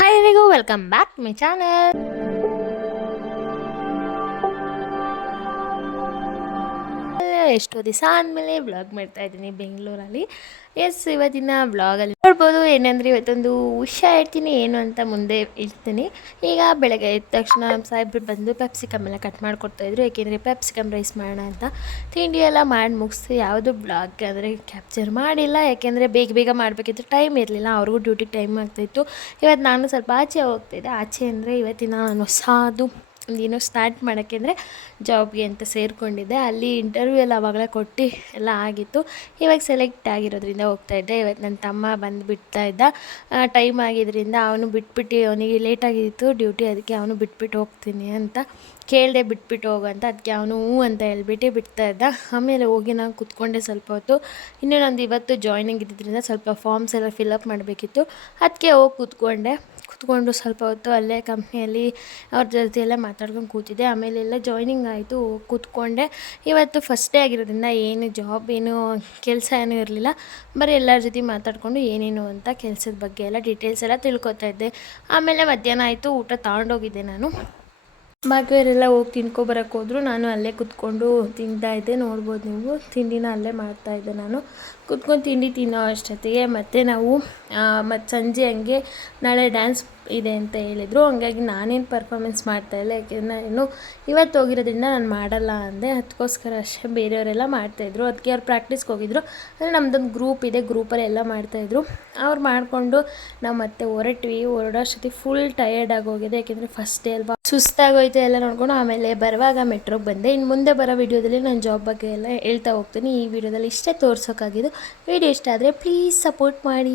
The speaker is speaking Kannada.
Hi everyone, welcome back to my channel. ಎಷ್ಟೋ ದಿವಸ ಆದಮೇಲೆ ವ್ಲಾಗ್ ಮಾಡ್ತಾ ಇದ್ದೀನಿ ಬೆಂಗಳೂರಲ್ಲಿ. ಇವತ್ತಿನ ವ್ಲಾಗಲ್ಲಿ ನೋಡ್ಬೋದು ಏನಂದರೆ ಇವತ್ತೊಂದು ವಿಷಯ ಹೇಳ್ತೀನಿ, ಏನು ಅಂತ ಮುಂದೆ ಹೇಳ್ತೀನಿ. ಈಗ ಬೆಳಗ್ಗೆ ಎದ್ದ ತಕ್ಷಣ ನಮ್ಮ ಸಾಹೇಬ್ರು ಬಂದು ಪೆಪ್ಸಿಕಮ್ ಎಲ್ಲ ಕಟ್ ಮಾಡಿಕೊಡ್ತಾಯಿದ್ರು, ಯಾಕೆಂದರೆ ಪೆಪ್ಸಿಕಮ್ ರೈಸ್ ಮಾಡೋಣ ಅಂತ. ತಿಂಡಿ ಎಲ್ಲ ಮಾಡಿ ಮುಗಿಸಿ ಯಾವುದು ಬ್ಲಾಗ್ ಅಂದರೆ ಕ್ಯಾಪ್ಚರ್ ಮಾಡಿಲ್ಲ, ಯಾಕೆಂದರೆ ಬೇಗ ಬೇಗ ಮಾಡಬೇಕಿತ್ತು, ಟೈಮ್ ಇರಲಿಲ್ಲ. ಅವ್ರಿಗೂ ಡ್ಯೂಟಿಗೆ ಟೈಮ್ ಆಗ್ತಾಯಿತ್ತು. ಇವತ್ತು ನಾನು ಸ್ವಲ್ಪ ಆಚೆ ಹೋಗ್ತಾಯಿದ್ದೆ. ಆಚೆ ಅಂದರೆ ಇವತ್ತಿನ ನಾನು ಹೊಸದು ಏನೋ ಸ್ಟಾರ್ಟ್ ಮಾಡೋಕ್ಕೆ ಅಂದರೆ ಜಾಬ್ಗೆ ಅಂತ ಸೇರಿಕೊಂಡಿದ್ದೆ. ಅಲ್ಲಿ ಇಂಟರ್ವ್ಯೂ ಎಲ್ಲ ಆವಾಗಲೇ ಕೊಟ್ಟು ಎಲ್ಲ ಆಗಿತ್ತು. ಇವಾಗ ಸೆಲೆಕ್ಟ್ ಆಗಿರೋದ್ರಿಂದ ಹೋಗ್ತಾಯಿದ್ದೆ. ಇವತ್ತು ನನ್ನ ತಮ್ಮ ಬಂದು ಬಿಡ್ತಾ ಇದ್ದ, ಟೈಮ್ ಆಗಿದ್ದರಿಂದ ಅವನು ಬಿಟ್ಬಿಟ್ಟು, ಅವನಿಗೆ ಲೇಟಾಗಿತ್ತು ಡ್ಯೂಟಿ, ಅದಕ್ಕೆ ಅವನು ಬಿಟ್ಬಿಟ್ಟು ಹೋಗ್ತೀನಿ ಅಂತ ಕೇಳಿದೆ, ಬಿಟ್ಬಿಟ್ಟು ಹೋಗು ಅಂತ. ಅದಕ್ಕೆ ಅವನು ಹ್ಞೂ ಅಂತ ಹೇಳ್ಬಿಟ್ಟು ಬಿಡ್ತಾ ಇದ್ದ. ಆಮೇಲೆ ಹೋಗಿ ನಾನು ಕೂತ್ಕೊಂಡೆ ಸ್ವಲ್ಪ ಹೊತ್ತು. ಇನ್ನೂ ನಂದು ಇವತ್ತು ಜಾಯ್ನಿಂಗ್ ಇದ್ದಿದ್ದರಿಂದ ಸ್ವಲ್ಪ ಫಾರ್ಮ್ಸ್ ಎಲ್ಲ ಫಿಲಪ್ ಮಾಡಬೇಕಿತ್ತು, ಅದಕ್ಕೆ ಹೋಗಿ ಕೂತ್ಕೊಂಡು ಸ್ವಲ್ಪ ಹೊತ್ತು ಅಲ್ಲೇ ಕಂಪ್ನಿಯಲ್ಲಿ ಅವ್ರ ಜೊತೆ ಎಲ್ಲ ಮಾತಾಡ್ಕೊಂಡು ಕೂತಿದ್ದೆ. ಆಮೇಲೆ ಎಲ್ಲ ಜಾಯ್ನಿಂಗ್ ಆಯಿತು, ಕೂತ್ಕೊಂಡೆ. ಇವತ್ತು ಫಸ್ಟ್ ಡೇ ಆಗಿರೋದ್ರಿಂದ ಏನು ಜಾಬ್ ಏನು ಕೆಲಸ ಏನೂ ಇರಲಿಲ್ಲ, ಬರೀ ಎಲ್ಲರ ಜೊತೆ ಮಾತಾಡಿಕೊಂಡು ಏನೇನು ಅಂತ ಕೆಲಸದ ಬಗ್ಗೆ ಎಲ್ಲ ಡೀಟೇಲ್ಸ್ ಎಲ್ಲ ತಿಳ್ಕೊತಾ ಇದ್ದೆ. ಆಮೇಲೆ ಮಧ್ಯಾಹ್ನ ಆಯಿತು, ಊಟ ತಗೊಂಡೋಗಿದ್ದೆ ನಾನು. ಬಾಕಿಯವರೆಲ್ಲ ಹೋಗಿ ತಿನ್ಕೊಬರಕ್ಕೆ ಹೋದ್ರು, ನಾನು ಅಲ್ಲೇ ಕೂತ್ಕೊಂಡು ತಿಂತಾಯಿದ್ದೆ. ನೋಡ್ಬೋದು ನೀವು, ತಿಂಡಿನ ಅಲ್ಲೇ ಮಾಡ್ತಾಯಿದ್ದೆ ನಾನು ಕೂತ್ಕೊಂಡು. ತಿಂಡಿ ತಿನ್ನೋ ಅಷ್ಟೊತ್ತಿಗೆ ಮತ್ತು ನಾವು ಮತ್ತು ಸಂಜೆ ಹಂಗೆ ನಾಳೆ ಡ್ಯಾನ್ಸ್ ಇದೆ ಅಂತ ಹೇಳಿದರು. ಹಂಗಾಗಿ ನಾನೇನು ಪರ್ಫಾಮೆನ್ಸ್ ಮಾಡ್ತಾಯಿಲ್ಲ, ಯಾಕೆಂದರೆ ನಾನು ಇವತ್ತು ಹೋಗಿರೋದ್ರಿಂದ ನಾನು ಮಾಡಲ್ಲ ಅಂದೆ. ಅದಕ್ಕೋಸ್ಕರ ಅಷ್ಟೇ ಬೇರೆಯವರೆಲ್ಲ ಮಾಡ್ತಾಯಿದ್ರು, ಅದಕ್ಕೆ ಅವ್ರು ಪ್ರಾಕ್ಟೀಸ್ಗೆ ಹೋಗಿದ್ರು. ಅಂದರೆ ನಮ್ಮದೊಂದು ಗ್ರೂಪ್ ಇದೆ, ಗ್ರೂಪಲ್ಲಿ ಎಲ್ಲ ಮಾಡ್ತಾಯಿದ್ರು. ಅವ್ರು ಮಾಡಿಕೊಂಡು ನಾವು ಮತ್ತೆ ಹೊರಡೋಷ್ಟೊತ್ತಿಗೆ ಫುಲ್ ಟಯರ್ಡ್ ಆಗೋಗಿದೆ, ಯಾಕೆಂದರೆ ಫಸ್ಟ್ ಡೇ ಅಲ್ವಾ, ಸುಸ್ತಾಗೋಯ್ತು ಎಲ್ಲ ನೋಡ್ಕೊಂಡು. ಆಮೇಲೆ ಬರುವಾಗ ಮೆಟ್ರೋಗೆ ಬಂದೆ. ಇನ್ನು ಮುಂದೆ ಬರೋ ವಿಡಿಯೋದಲ್ಲಿ ನಾನು ಜಾಬ್ ಬಗ್ಗೆ ಎಲ್ಲ ಹೇಳ್ತಾ ಹೋಗ್ತೀನಿ. ಈ ವಿಡಿಯೋದಲ್ಲಿ ಇಷ್ಟೇ ತೋರಿಸೋಕ್ಕಾಗಿದ್ದು. ವಿಡಿಯೋ ಇಷ್ಟ ಆದರೆ ಪ್ಲೀಸ್ ಸಪೋರ್ಟ್ ಮಾಡಿ.